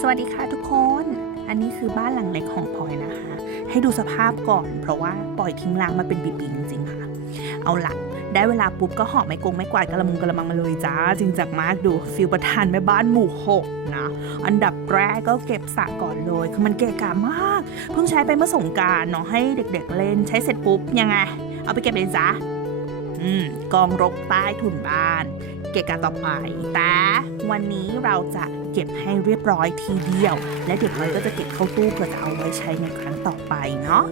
สวัสดีค่ะทุกคน อันนี้คือบ้านหลังเล็กของพลอยนะคะ ให้ดูสภาพก่อน เพราะว่าปล่อยทิ้งร้างมาเป็นปีๆจริงๆค่ะ เอาละได้เวลาปุ๊บก็หอบไม้กงไม้กวาดกระมุงกระมังมาเลยจ้า จริงจังมากดูฟิลประธานแม่บ้านหมู่หกนะ อันดับแรกก็เก็บสระก่อนเลย คือมันเกะกะมาก เพิ่งใช้ไปเมื่อสงการเนาะให้เด็ก ๆ เล่นใช้เสร็จปุ๊บยังไง เอาไปเก็บเลยจ้าอืมกองรกใต้ถุนบ้าน เกะกะต่อไป แต่วันนี้เราจะเก็บให้เรียบร้อยทีเดียว และเดี๋ยวเราก็จะเก็บเข้าตู้เพื่อจะเอาไว้ใช้ในครั้งต่อไปเนาะ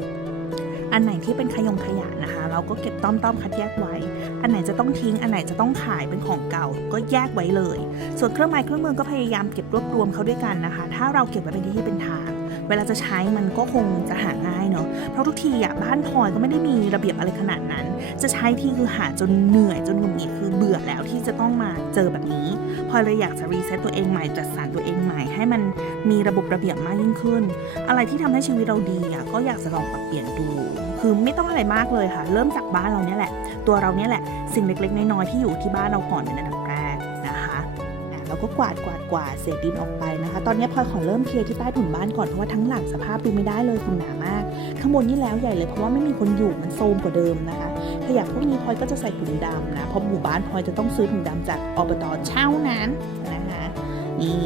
อันไหนที่เป็นขยงขยะนะคะ เราก็เก็บต้อมๆคัดแยกไว้ อันไหนจะต้องทิ้ง อันไหนจะต้องขายเป็นของเก่า ก็แยกไว้เลย ส่วนเครื่องไม้เครื่องมือก็พยายามเก็บรวบรวมเขาด้วยกันนะคะ ถ้าเราเก็บไว้เป็นที่เป็นทาง เวลาจะใช้มันก็คงจะหาง่ายเนาะเพราะทุกทีอะบ้านพลอยก็ไม่ได้มีระเบียบอะไรขนาดนั้น จะใช้ที่คือหาจนเหนื่อยจนหงุดหงิดคือเบื่อแล้วที่จะต้องมาเจอแบบนี้พลอยเลยอยากจะรีเซ็ตตัวเองใหม่จัดสรรตัวเองใหม่ให้มันมีระบบระเบียบมากยิ่งขึ้น อะไรที่ทำให้ชีวิตเราดีอะก็อยากจะลองปรับเปลี่ยนดู คือไม่ต้องอะไรมากเลยค่ะ เริ่มจากบ้านเราเนี่ยแหละ ตัวเราเนี่ยแหละสิ่งเล็กๆน้อยๆที่อยู่ที่บ้านเราก่อนเป็นอันดับแรกนะคะ อะเราก็กวาดกวาดกวาดเศษดินออกไปนะคะ ตอนนี้พลอยขอเริ่มเคลียร์ที่ใต้ถุนบ้านก่อนเพราะว่าทั้งหลังสภาพดูไม่ได้เลยคุณหนามาก ข้างบนนี่แล้วใหญ่เลยเพราะว่าไม่มีคนอยู่มันโซมกว่าเดิมนะคะขยะพวกนี้พลอยก็จะใส่ถุงดำนะเพราะหมู่บ้านพลอยจะต้องซื้อถุงดำจากอบตเช่านั้นนะคะนี่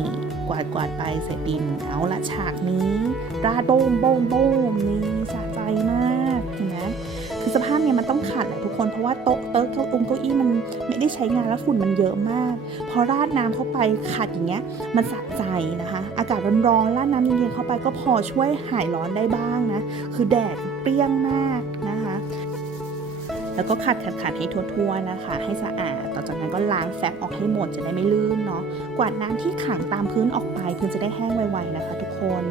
กวาดกวาดไปเศษดินเอาละฉากนี้ราดโบมโบมโบมนี่สะใจมาก คนเพราะว่าโต๊ะเต๊ะเก้าองเก้าอี้มันไม่ได้ใช้งานแล้วฝุ่นมันเยอะมาก พอราดน้ำเข้าไปขัดอย่างเงี้ยมันสะใจนะคะ อากาศร้อนๆราดน้ำเย็นๆเข้าไปก็พอช่วยหายร้อนได้บ้างนะ คือแดดเปรี้ยงมากนะคะ แล้วก็ขัดขัดขัดให้ทั่วๆนะคะ ให้สะอาด ต่อจากนั้นก็ล้างแฟบออกให้หมดจะได้ไม่ลื่นเนาะ กวาดน้ำที่ขังตามพื้นออกไปเพื่อจะได้แห้งไวๆนะคะ ทุกคน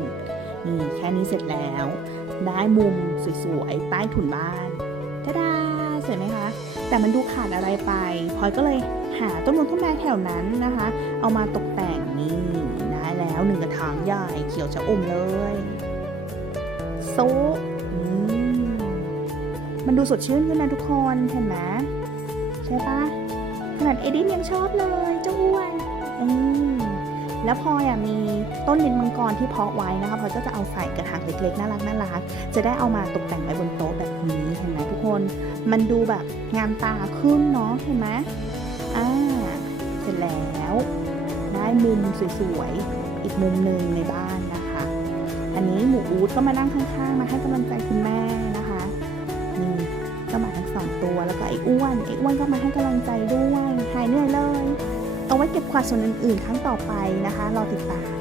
นี่แค่นี้เสร็จแล้ว ได้มุมสวยๆใต้ถุนบ้าน สวยไหมคะ แต่มันดูขาดอะไรไปพลอยก็เลยหาต้นมงต้นไม้แถวนั้นนะคะ เอามาตกแต่งนี่ได้แล้วหนึ่งกระถางใหญ่เขียวชะอมเลยโซะอืมมันดูสดชื่นขึ้นนะทุกคนเห็นไหมใช่ปะขนาดเอดินยังชอบเลยเจ้าอ้วนอืม แล้วพลอยอะมีต้นลิ้นมังกรที่เพาะไว้นะคะพลอยก็จะเอาใส่กระถางเล็กๆ น่ารักน่ารักจะได้เอามาตกแต่งไว้บนโต๊ะแบบนี้เห็นไหมทุกคน มันดูแบบงามตาขึ้นเนาะเห็นไหมอ่าเสร็จแล้วได้มุมสวยๆอีกมุมหนึ่งในบ้านนะคะ อันนี้หมูอูดก็มานั่งข้างๆ มาให้กำลังใจคุณแม่นะคะนี่ก็มาทั้งสองตัวแล้วก็ไอ้อ้วนไอ้อ้วนก็มาให้กำลังใจด้วยหายเหนื่อยเลย เอาไว้เก็บควาดส่วนอื่นๆ ครั้งต่อไปนะคะรอติดตาม